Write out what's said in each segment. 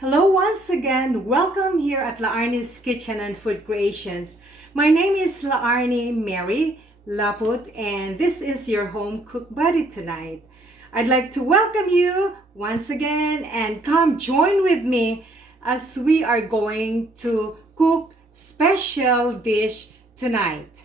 Hello once again. Welcome here at Laarni's Kitchen and Food Creations. My name is Laarni Mary Laput and this is your home cook buddy tonight. I'd like to welcome you once again and come join with me as we are going to cook special dish tonight.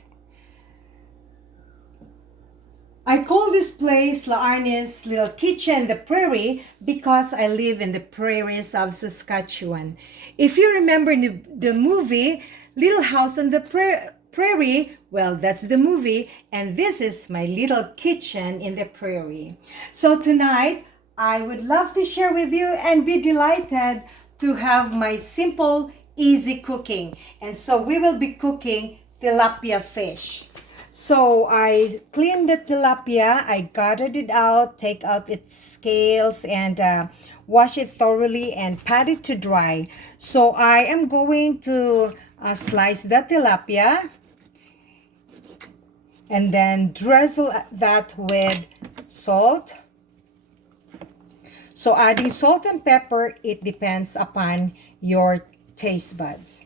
I call this place Laarni's Little Kitchen, the Prairie, because I live in the prairies of Saskatchewan. If you remember the movie Little House on the Prairie, well, that's the movie, and this is my little kitchen in the prairie. So tonight, I would love to share with you and be delighted to have my simple, easy cooking. And so we will be cooking tilapia fish. So I cleaned the tilapia, I gathered it out, take out its scales and wash it thoroughly and pat it to dry. So I am going to slice the tilapia and then drizzle that with salt. So adding salt and pepper, it depends upon your taste buds.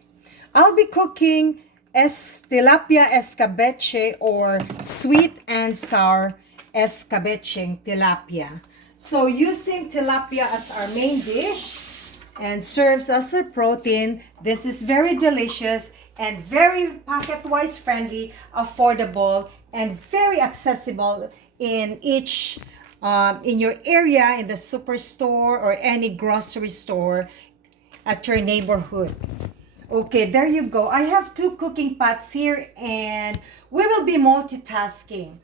I'll be cooking tilapia escabeche or sweet and sour escabeche tilapia. So using tilapia as our main dish and serves as a protein, this is very delicious and very pocket-wise friendly, affordable, and very accessible in in your area, in the superstore or any grocery store at your neighborhood. Okay, there you go. I have two cooking pots here and we will be multitasking.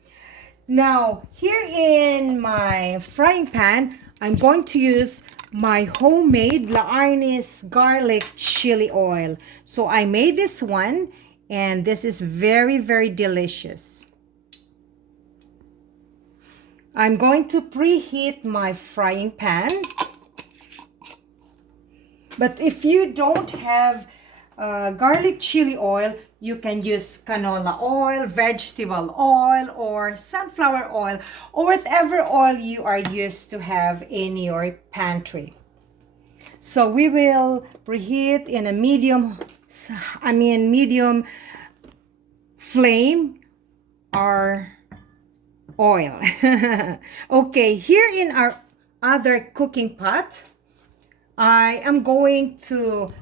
Now, here in my frying pan, I'm going to use my homemade Laarni's garlic chili oil. So I made this one and this is very, very delicious. I'm going to preheat my frying pan. But if you don't have garlic chili oil, you can use canola oil, vegetable oil, or sunflower oil, or whatever oil you are used to have in your pantry. So we will preheat in a medium flame our oil. Okay, here in our other cooking pot, I am going to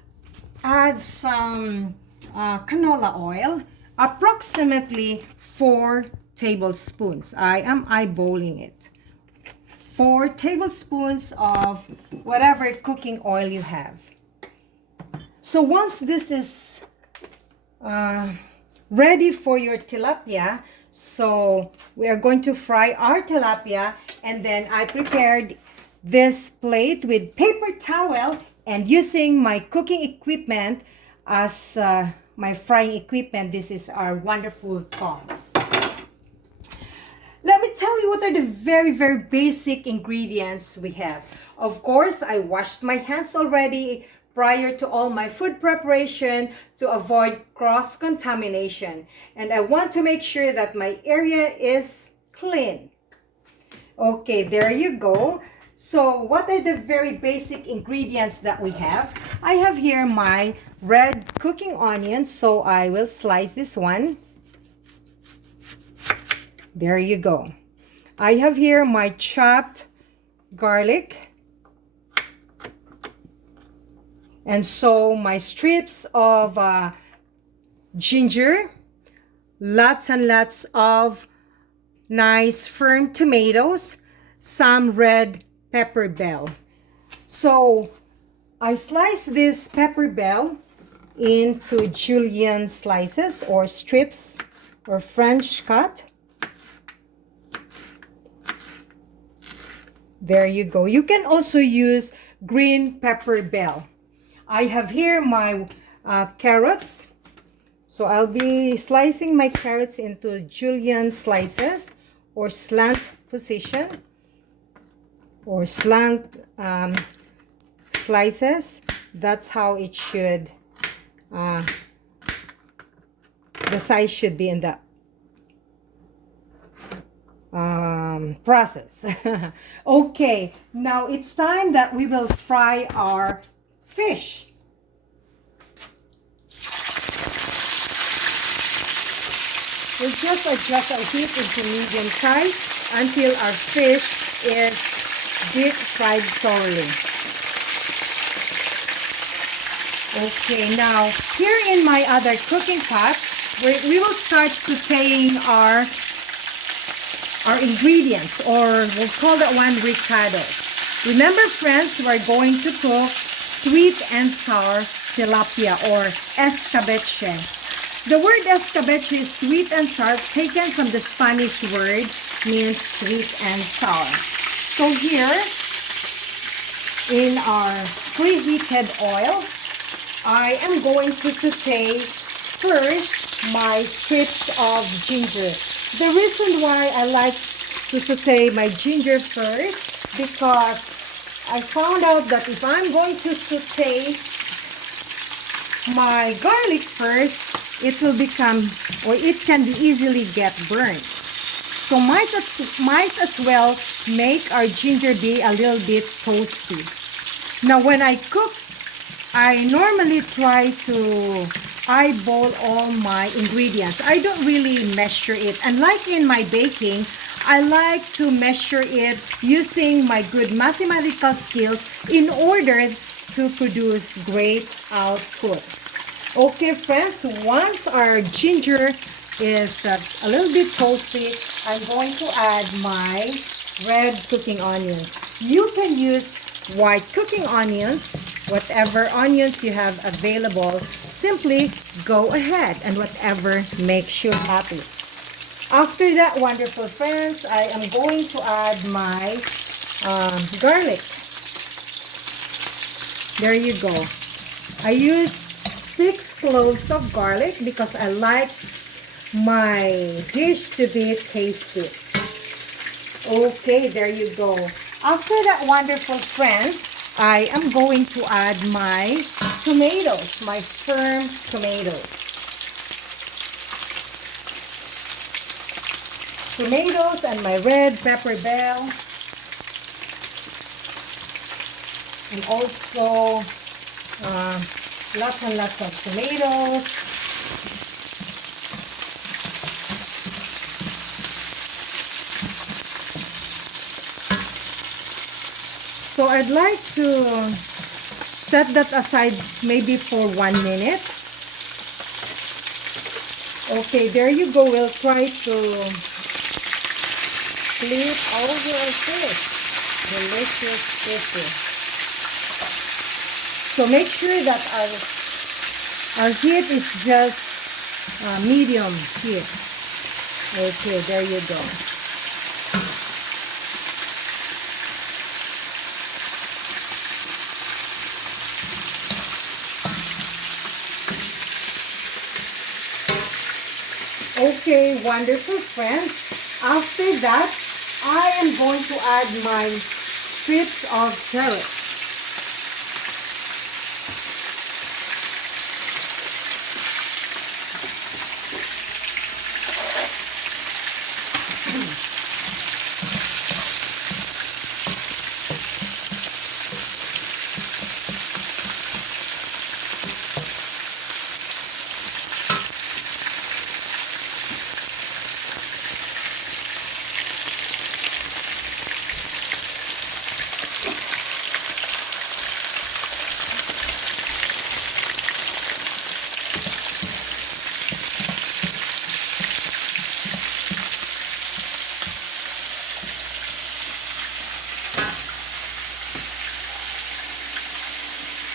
add some canola oil, approximately 4 tablespoons. I am eyeballing it. 4 tablespoons of whatever cooking oil you have. So once this is ready for your tilapia, so we are going to fry our tilapia, and then I prepared this plate with paper towel and using my cooking equipment as my frying equipment. This is our wonderful tongs. Let me tell you what are the very, very basic ingredients we have. Of course, I washed my hands already prior to all my food preparation to avoid cross-contamination. And I want to make sure that my area is clean. Okay, there you go. So what are the very basic ingredients that we have? I have here my red cooking onions, so I will slice this one. There you go. I have here my chopped garlic. And so my strips of ginger, lots and lots of nice firm tomatoes, some red pepper bell. So I slice this pepper bell into julienne slices or strips or French cut. There you go. You can also use green pepper bell. I have here my carrots. So I'll be slicing my carrots into julienne slices or slant position or slant slices. That's how it should, the size should be in that. process. Okay, now it's time that we will fry our fish. We'll just adjust our heat into medium size until our fish is deep fried thoroughly. Okay, now here in my other cooking pot, we will start sauteing our ingredients, or we'll call that one ricados. Remember, friends, we're going to cook sweet and sour tilapia or escabeche. The word escabeche is sweet and sour, taken from the Spanish word, means sweet and sour. So here, in our preheated oil, I am going to saute first my strips of ginger. The reason why I like to saute my ginger first, because I found out that if I'm going to saute my garlic first, it will become, or it can easily get burnt. So might as well make our ginger be a little bit toasty. Now when I cook, I normally try to eyeball all my ingredients. I don't really measure it. And like in my baking, I like to measure it using my good mathematical skills in order to produce great output. Okay, friends, once our ginger is a little bit toasty, I'm going to add my red cooking onions. You can use white cooking onions, whatever onions you have available. Simply go ahead and whatever makes you happy. After that, wonderful friends, I am going to add my garlic. There you go. I use 6 cloves of garlic because I like my dish to be tasty. Okay, there you go. After that, wonderful friends, I am going to add my tomatoes, my firm tomatoes. Tomatoes and my red pepper bell. And also lots and lots of tomatoes. So I'd like to set that aside maybe for 1 minute. Okay, there you go. We'll try to flip over our fish. Delicious fish. So make sure that our heat is just medium heat. Okay, there you go. Okay, wonderful friends. After that, I am going to add my strips of carrots.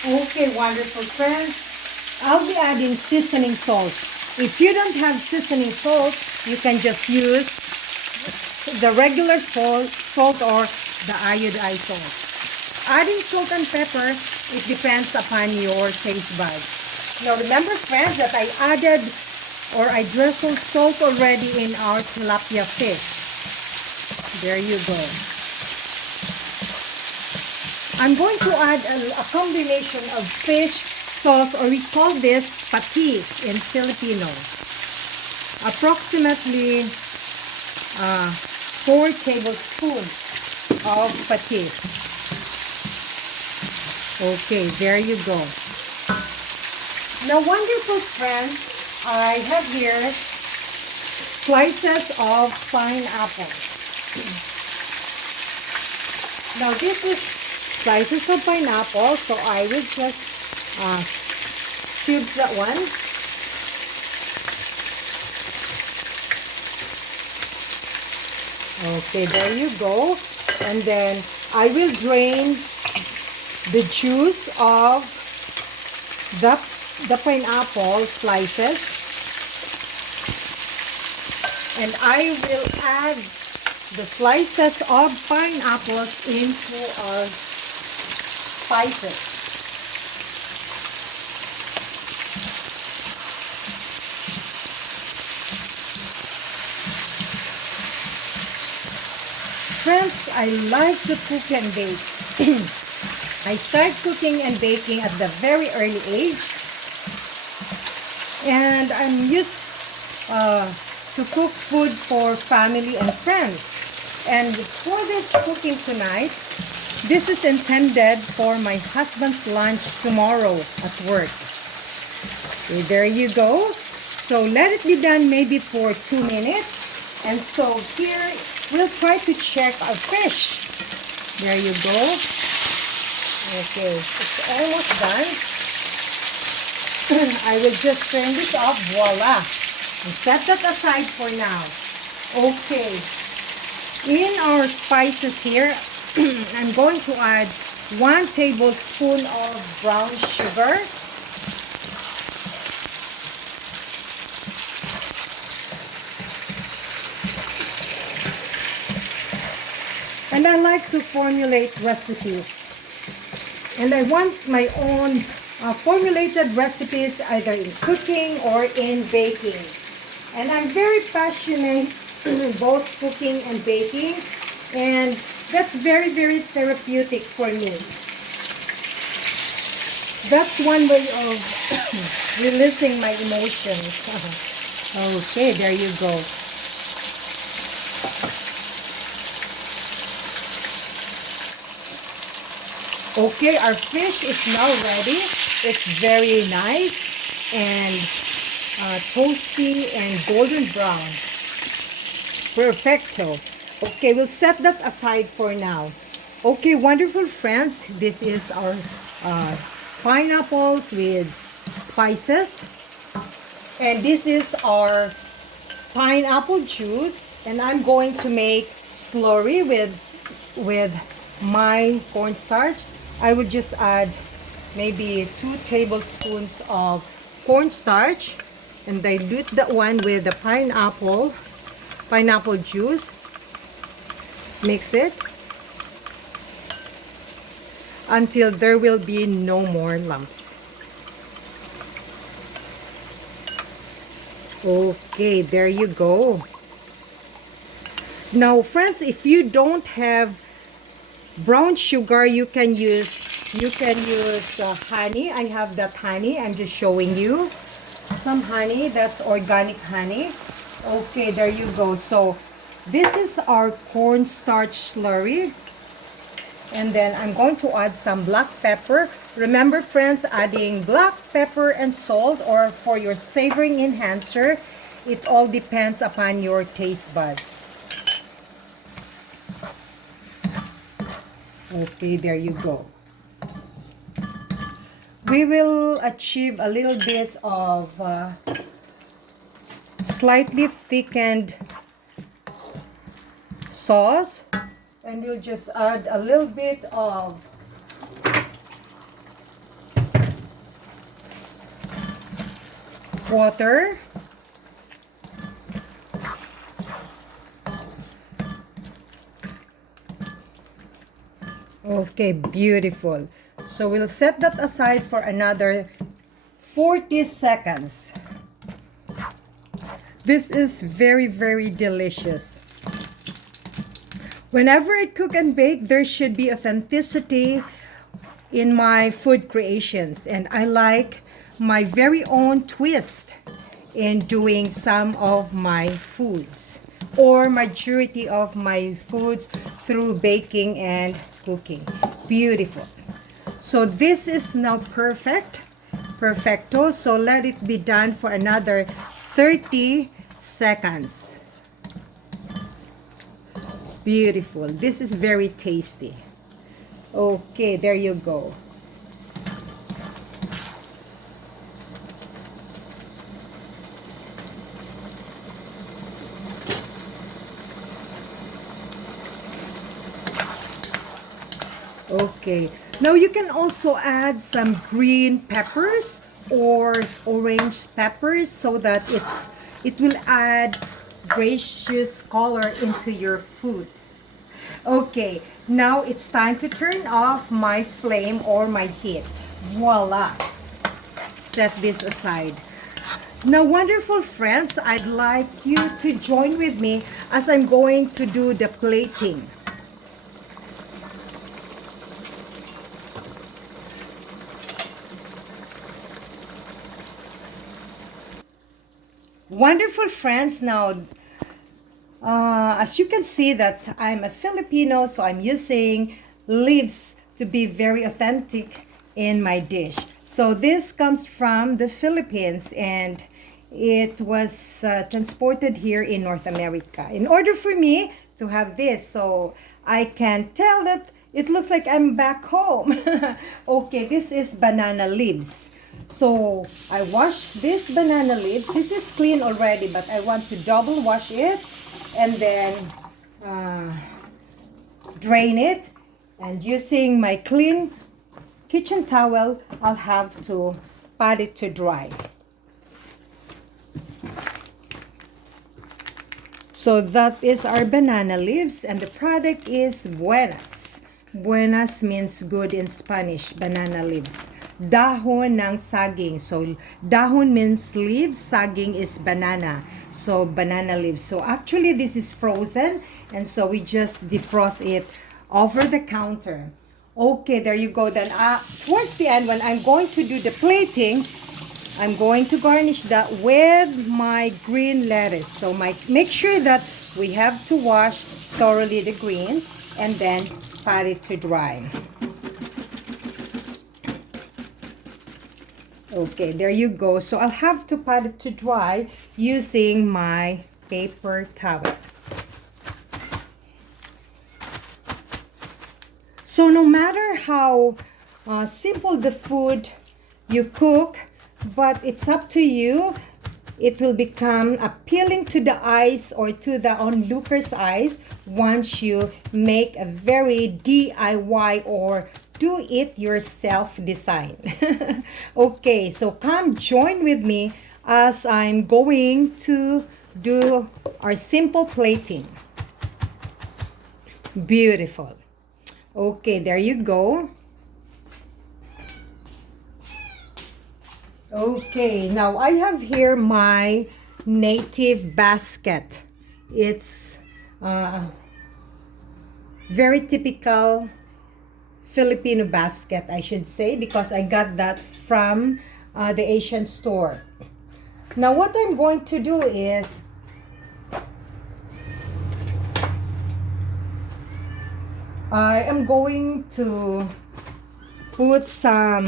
Okay, wonderful friends. I'll be adding seasoning salt. If you don't have seasoning salt, you can just use the regular salt or the iodized salt. Adding salt and pepper, it depends upon your taste buds. Now remember, friends, that I added or I drizzled salt already in our tilapia fish. There you go. I'm going to add a combination of fish sauce, or we call this patis in Filipino. Approximately 4 tablespoons of patis. Okay, there you go. Now, wonderful friends, I have here slices of pineapple. Now, this is slices of pineapple, so I will just cube that one. Okay, there you go. And then I will drain the juice of the pineapple slices. And I will add the slices of pineapples into our spices. Friends, I like to cook and bake. I start cooking and baking at the very early age. And I'm used to cook food for family and friends. And for this cooking tonight, this is intended for my husband's lunch tomorrow at work. Okay, there you go. So let it be done maybe for 2 minutes. And so here, we'll try to check our fish. There you go. Okay, it's almost done. I will just turn this off. Voila. And set that aside for now. Okay. In our spices here, I'm going to add 1 tablespoon of brown sugar. And I like to formulate recipes. And I want my own formulated recipes either in cooking or in baking. And I'm very passionate both cooking and baking. And that's very, very therapeutic for me. That's one way of releasing my emotions. Okay, there you go. Okay, our fish is now ready. It's very nice and toasty and golden brown. Perfecto. Okay, we'll set that aside for now. Okay, wonderful friends. This is our pineapples with spices. And this is our pineapple juice. And I'm going to make slurry with my cornstarch. I will just add maybe 2 tablespoons of cornstarch and dilute that one with the pineapple juice. Mix it until there will be no more lumps. Okay, there you go. Now, friends, if you don't have brown sugar, you can use honey. I have that honey. I'm just showing you some honey. That's organic honey. Okay, there you go. So this is our cornstarch slurry. And then I'm going to add some black pepper. Remember, friends, adding black pepper and salt, or for your savoring enhancer, it all depends upon your taste buds. Okay, there you go. We will achieve a little bit of slightly thickened sauce, and we'll just add a little bit of water. Okay, beautiful. So we'll set that aside for another 40 seconds. This is very, very delicious. Whenever I cook and bake, there should be authenticity in my food creations. And I like my very own twist in doing some of my foods. or majority of my foods through baking and cooking. Beautiful. So this is now perfecto. So let it be done for another 30 seconds. Beautiful. This is very tasty. Okay, there you go. Okay, now you can also add some green peppers or orange peppers so that it will add gracious color into your food. Okay, now it's time to turn off my flame or my heat. Voila! Set this aside. Now, wonderful friends, I'd like you to join with me as I'm going to do the plating. Wonderful friends, now as you can see that I'm a Filipino, so I'm using leaves to be very authentic in my dish. So this comes from the Philippines and it was transported here in North America. In order for me to have this, so I can tell that it looks like I'm back home. Okay, this is banana leaves. So I wash this banana leaves. This is clean already, but I want to double wash it and then drain it. And using my clean kitchen towel, I'll have to pat it to dry. So that is our banana leaves, and the product is buenas. Buenas means good in Spanish, banana leaves. Dahon ng saging. So dahon means leaves, saging is banana. So banana leaves. So actually this is frozen, and so we just defrost it over the counter. Okay, there you go. Then towards the end, when I'm going to do the plating, I'm going to garnish that with my green lettuce. So make sure that we have to wash thoroughly the greens and then pat it to dry. Okay, there you go. So I'll have to pat it to dry using my paper towel. So no matter how simple the food you cook, but it's up to you, it will become appealing to the eyes or to the onlooker's eyes once you make a very DIY or do it yourself design. Okay, so come join with me as I'm going to do our simple plating. Beautiful. Okay, there you go. Okay, now I have here my native basket. It's very typical Filipino basket, I should say, because I got that from the Asian store. Now what I'm going to do is I am going to put some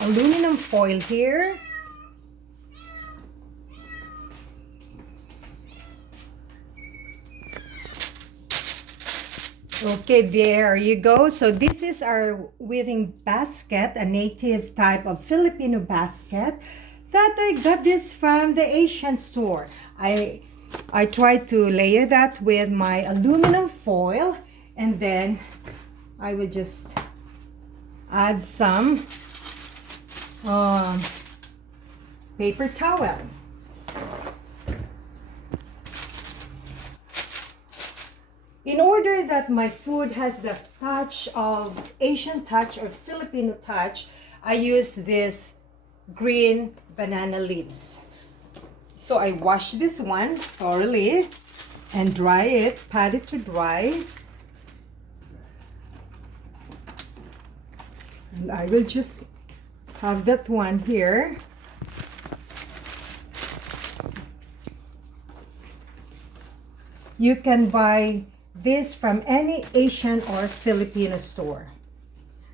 aluminum foil here. Okay, there you go. So this is our weaving basket, a native type of Filipino basket that I got this from the Asian store. I tried to layer that with my aluminum foil, and then I will just add some paper towel. In order that my food has the touch of Asian touch or Filipino touch, I use this green banana leaves. So I wash this one thoroughly and dry it, pat it to dry. And I will just have that one here. You can buy this from any Asian or Filipino store.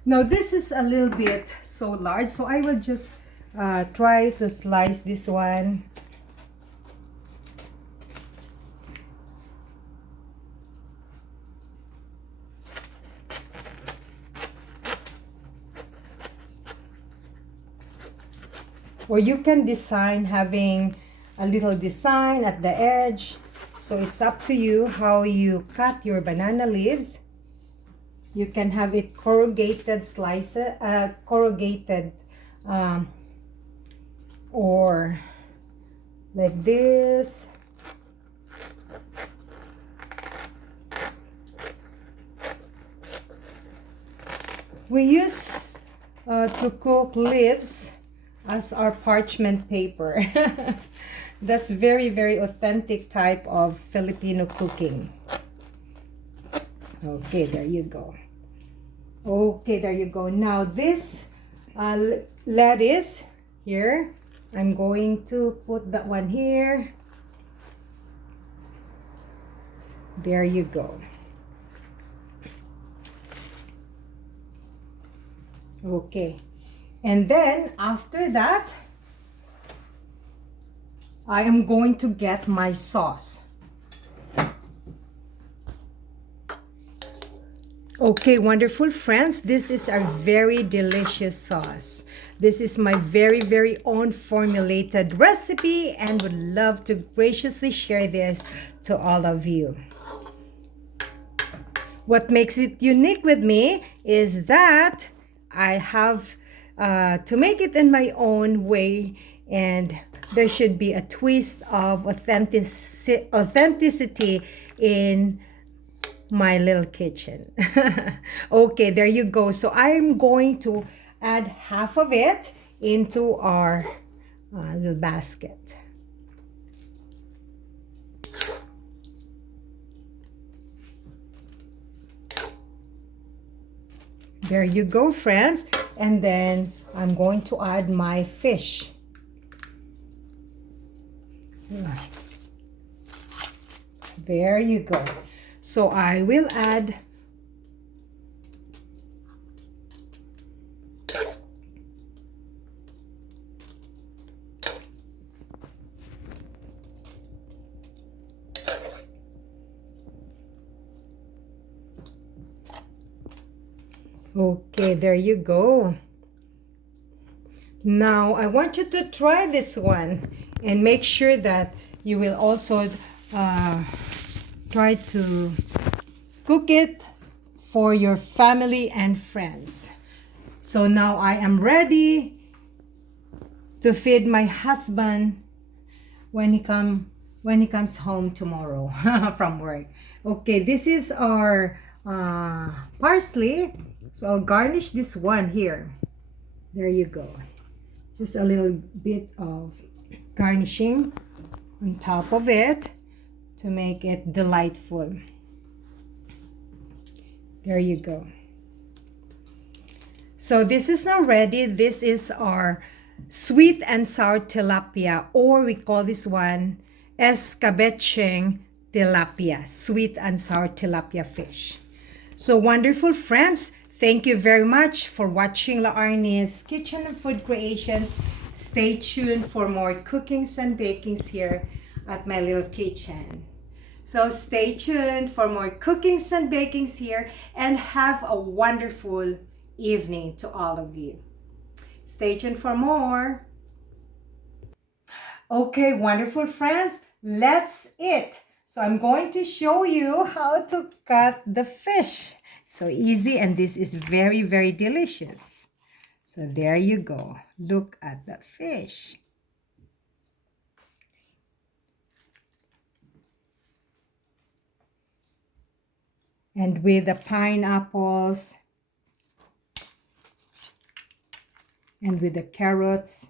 Now this is a little bit so large, so I will just try to slice this one. Or you can design having a little design at the edge. So it's up to you how you cut your banana leaves. You can have it corrugated slices, or like this. We use to cook leaves as our parchment paper. That's very, very authentic type of Filipino cooking. Okay, there you go. Okay, there you go. Now this lettuce here, I'm going to put that one here. There you go. Okay, and then after that, I am going to get my sauce. Okay, wonderful friends, this is our very delicious sauce. This is my very, very own formulated recipe and would love to graciously share this to all of you. What makes it unique with me is that I have to make it in my own way, and there should be a twist of authenticity in my little kitchen. Okay, there you go. So I'm going to add half of it into our little basket. There you go, friends. And then I'm going to add my fish. There you go. So I will add okay, there you go. Now I want you to try this one and make sure that you will also try to cook it for your family and friends. So now I am ready to feed my husband when he comes home tomorrow from work. Okay, this is our parsley. So I'll garnish this one here. There you go. Just a little bit of garnishing on top of it to make it delightful. There you go. So this is now ready. This is our sweet and sour tilapia, or we call this one Escabeche tilapia, sweet and sour tilapia fish. So wonderful friends, thank you very much for watching La Arnie's Kitchen and Food Creations. Stay tuned for more cookings and bakings here at my little kitchen. So stay tuned for more cookings and bakings here, and have a wonderful evening to all of you. Stay tuned for more. Okay, wonderful friends, let's eat. So I'm going to show you how to cut the fish. So easy, and this is very, very delicious. So there you go. Look at the fish. And with the pineapples and with the carrots.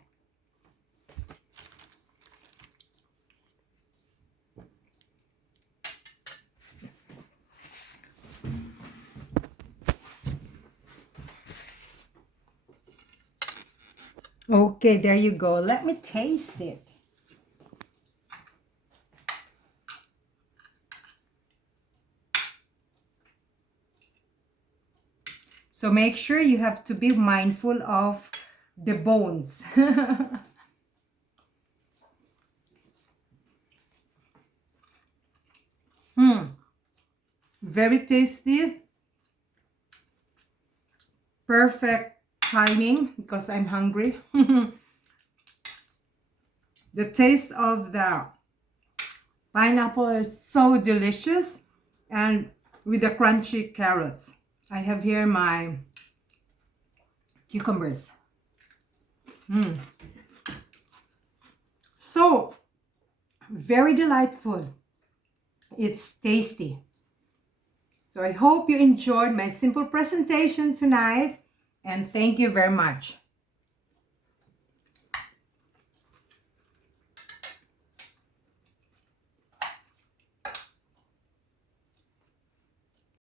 Okay, there you go. Let me taste it. So make sure you have to be mindful of the bones. Very tasty. Perfect timing because I'm hungry. The taste of the pineapple is so delicious, and with the crunchy carrots. I have here my cucumbers. So, very delightful. It's tasty. So I hope you enjoyed my simple presentation tonight, and thank you very much.